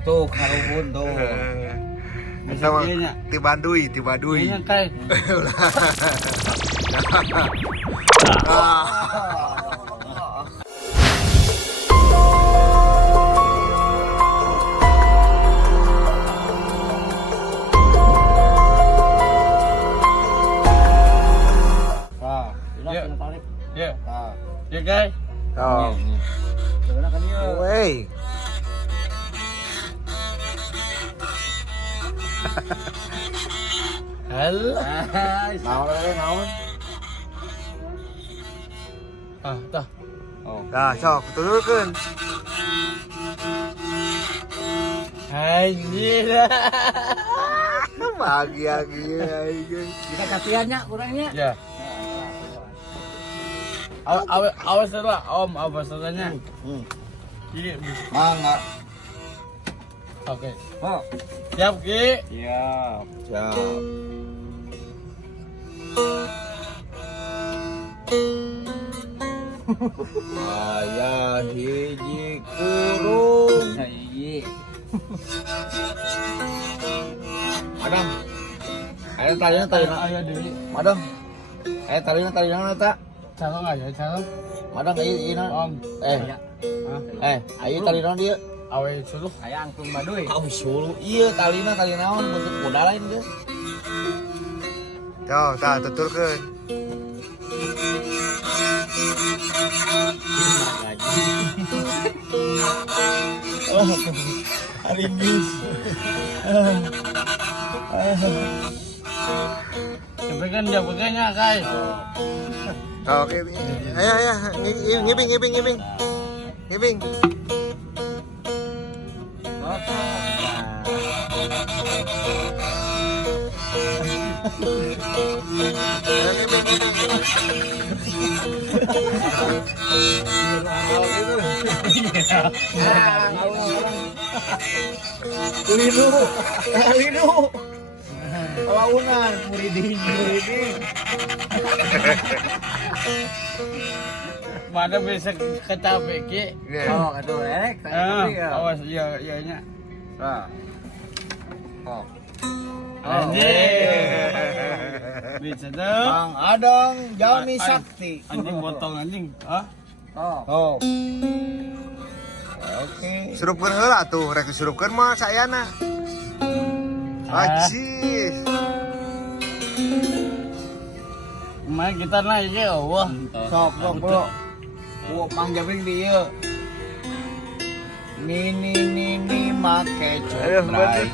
Tuh karubun tuh. Sama ti Baduy. Iya kai. Ya. Ya. Ya kai. Oh. Wey. Halo. Naon. Ah, tah. Dah, sok turunkeun. Anjir. Bahagia anjing. Kita kasihannya kurangnya. Ya. Awas lah, Om, awas salahnya. Ini. Mangga. Oke. Oh. Siap, Ki. Siap. Ayah hiji kurung. Hiji. Madam. Ayo talina. Ayo deui. Madam. Ayo talina tak. Calong aja, calong. Madam ieu Om. Ayo talina dia. Awe suluh. Aya angtung Baduy. Aw suluh ieu talina naon bentuk kuda lain geus. Yo, tah tuturkeun. Aringgis. Kepegan dia pegangnya, Kai. Oke. Ayo, ngibing. Ngibing. Linu. Launan muriding. Mana bisa kecape, Ki? Oh, atuh rek. Awas iya nya. Nah. Oh. Anjing. Bisa dong. Bang Adang Jami Sakti. Anjing botong anjing. Ah. Oh. Oke. Surupkeun heula tuh, rek surupkeun mah sayana. Ajis. Main kita naik ya, wah. Sok bro. Gua Mang Jabring di ieu. Nini make Aduh, bener.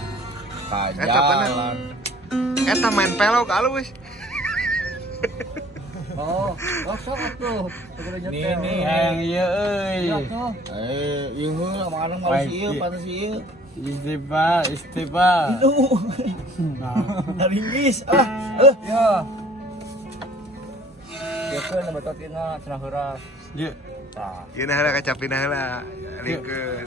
cutray. Eta bener. Eta main pelok alus. Oh, sok atuh. Nini. Yang iya euy. Ieu heula Mang Adang males ieu, panas ieu. Istighfar. Naringgis. Ya. Ya kan batotina cenah heuras. Ya. Tah. Ieu nah heula kacapina heula. Alikeun.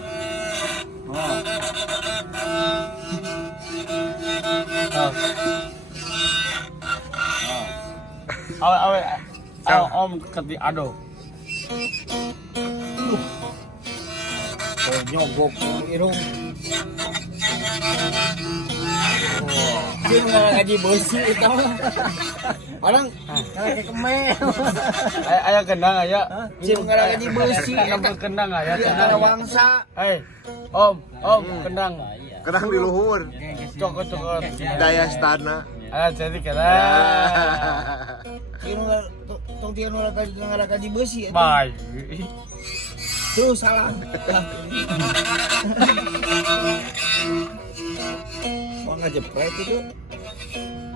Awe Om keti ado. Nyogok irung. Cing ngaji besi eta mah. Orang ngaji keme. Aya kendang aya. Cing ngaji besi Nomor kendang aya. ada wangsa. Hei, Om, kendang. Kenang di luhur. Cokot. Daya stana. Jadi kena. Cing tong tieu ngaji besi eta. Baik. Tuh salah. Mau ngajepret itu.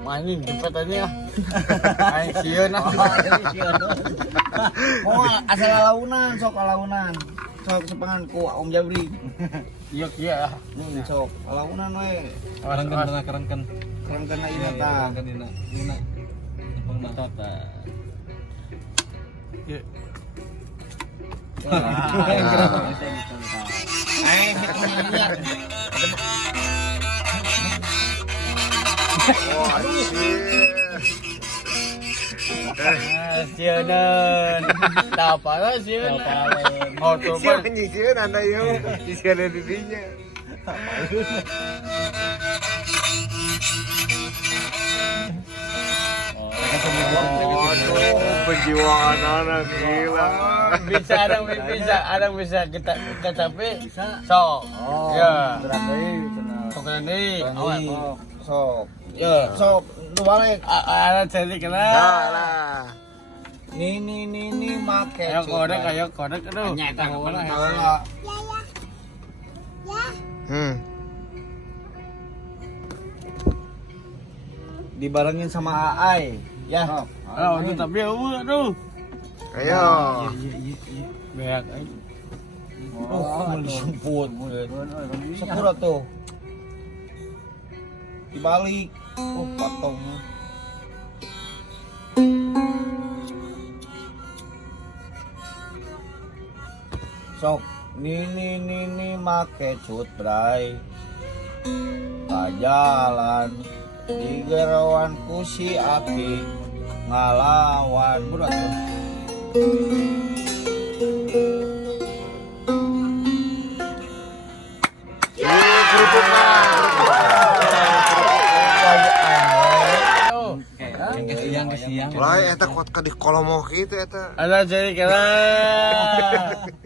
Mainin jepetannya. Aing sieun ah. Mau asal launan, sok launan. Sok sepanganku Om Jabri. Iya kieu ah. Sok launan we. Kerangkeun. Kerangkeun ieu tah. Dina. Tepang mata ta. Ieu. Wah, Sieuneun. Tapala sieun. Oh, tuh siapa nyisieun anda yuk, nyisieun di dinya. Waduh, penjiwaan anak gila. Ada bisa kita kecapi. Sok. Ya. Pokoknya nih. Sok. Ya, sok. Lu balik. Ada jadi kena. Salah. Nih make. Ayo kodek aduh. Nyata Mana ya? lah. Dibarengin sama Aai. Ya. Oh, itu tapi aduh. Ayo. Beak. Disemput. Sepura tuh. Dibalik. Oh, patongnya. Sok. Nih make cut bray. Jalan di gerawan ku si Aki ngalawan berat tuh. Yang kesiang. Lah eta kuat ka di kolomoh kitu eta. Ada jadi kena.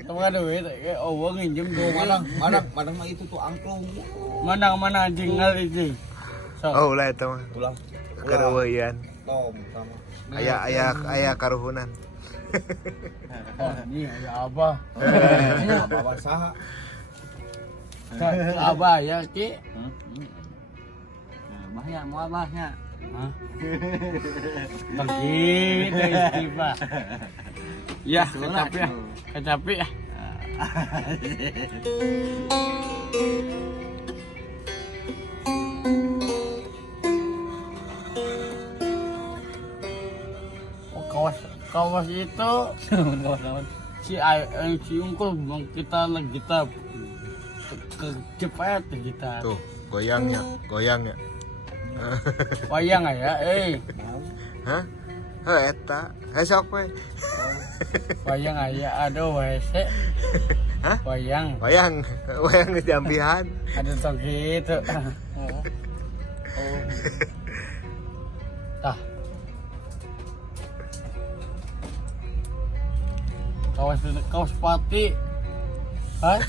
Kamu ada duit, oh nginjem Tuh, mana mah itu tuh angklung. mana anjing ngal itu. Sok. Oh, lah eta mah. Ulang. Kereweyan. Tom sama. Aya karuhunan. Oh, ini ada apa? Bawa saha? Apa ya, Ki? Bahaya mau abahnya. Hah? Pergi dari istimewa. Ya, kecapi ya. Oh, kawas itu si Ungkul kita kecepet kita. Tuh, goyangnya. Wayang ya, Hah? Eta. Sok we. wayang aya, aduh wese. Hah? Wayang, Wayang jambihan. ada tong gitu. Tah. Kawas pati. Hah?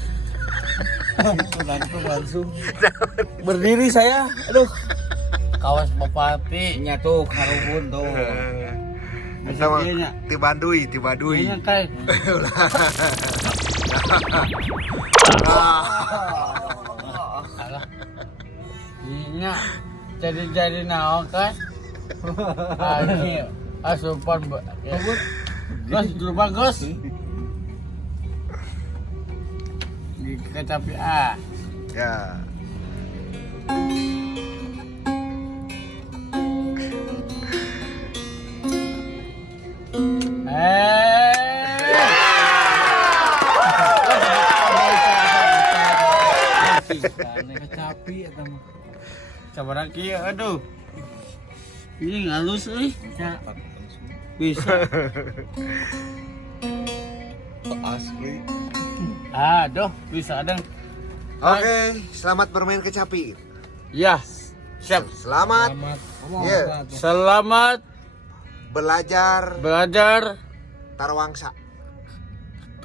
Langsung. Berdiri saya. Aduh. Kawas pepati. Nya tuh karuhun tuh. Eta mah Iya, nya. ti Baduy. Ini kayak alah. Iya. Jadi naon kan? Ini asupan Gus, dulu bagus. Di kecapi Ya. Kecapi atau sabar kieu aduh. Ini halus euy. Bisa. Asli. Aduh, bisa ada. Oke, selamat bermain kecapi. Ya, siap. Selamat. Ya, Selamat belajar belajar tarwangsa.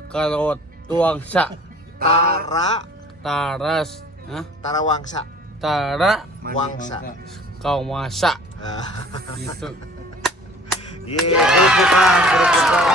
kalau tuangsa taras, Tarawangsa. tara Wangsa. kau masak Ah. gitu. Yeay, kerupukan.